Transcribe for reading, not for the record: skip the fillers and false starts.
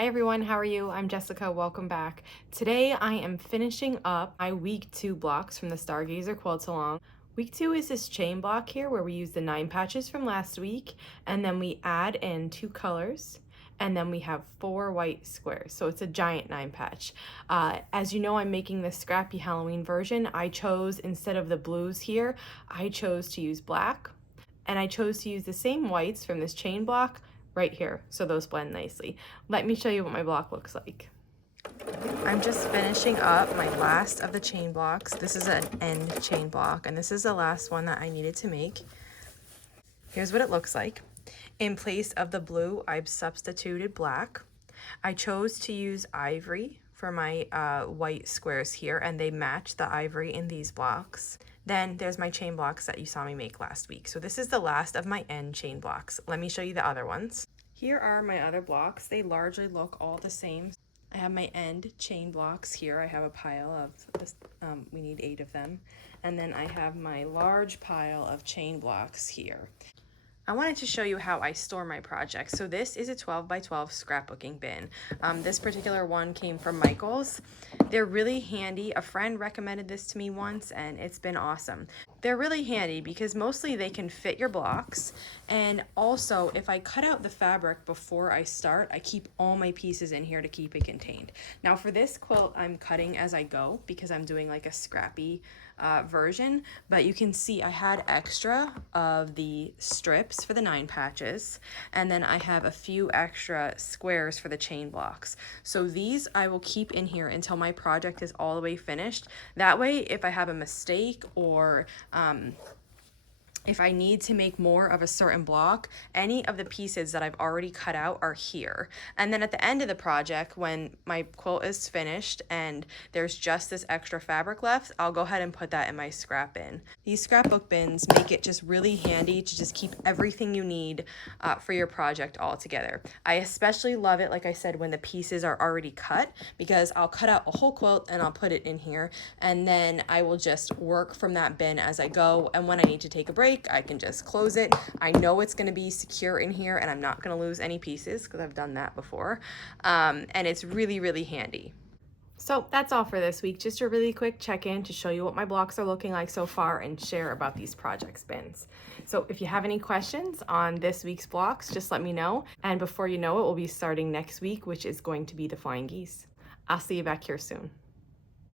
Hi everyone, how are you? I'm Jessica, welcome back. Today I am finishing up my week 2 blocks from the Stargazer quilt along. Week 2 is this chain block here where we use the 9 patches from last week and then we add in 2 colors and then we have 4 white squares. So it's a giant 9 patch. As you know, I'm making this scrappy Halloween version. I chose, instead of the blues here, I chose to use black and I chose to use the same whites from this chain block right here, so those blend nicely. Let me show you what my block looks like. I'm just finishing up my last of the chain blocks. This is an end chain block, and this is the last one that I needed to make. Here's what it looks like. In place of the blue, I've substituted black. I chose to use ivory for my white squares here, and they match the ivory in these blocks. Then there's my chain blocks that you saw me make last week. So this is the last of my end chain blocks. Let me show you the other ones. Here are my other blocks. They largely look all the same. I have my end chain blocks here. I have a pile of, we need 8 of them. And then I have my large pile of chain blocks here. I wanted to show you how I store my projects. So this is a 12 by 12 scrapbooking bin. This particular one came from Michael's. They're really handy. A friend recommended this to me once and it's been awesome. They're really handy because mostly they can fit your blocks, and also if I cut out the fabric before I start, I keep all my pieces in here to keep it contained. Now for this quilt, I'm cutting as I go because I'm doing like a scrappy version, but you can see I had extra of the strips for the 9 patches, and then I have a few extra squares for the chain blocks. So these I will keep in here until my project is all the way finished. That way, if I have a mistake or if I need to make more of a certain block, any of the pieces that I've already cut out are here. And then at the end of the project, when my quilt is finished and there's just this extra fabric left, I'll go ahead and put that in my scrap bin. These scrapbook bins make it just really handy to just keep everything you need for your project all together. I especially love it, like I said, when the pieces are already cut, because I'll cut out a whole quilt and I'll put it in here, and then I will just work from that bin as I go, and when I need to take a break, I can just close it. I know it's going to be secure in here and I'm not going to lose any pieces because I've done that before. And it's really, really handy. So that's all for this week. Just a really quick check-in to show you what my blocks are looking like so far and share about these project bins. So if you have any questions on this week's blocks, just let me know. And before you know it, we'll be starting next week, which is going to be the flying geese. I'll see you back here soon.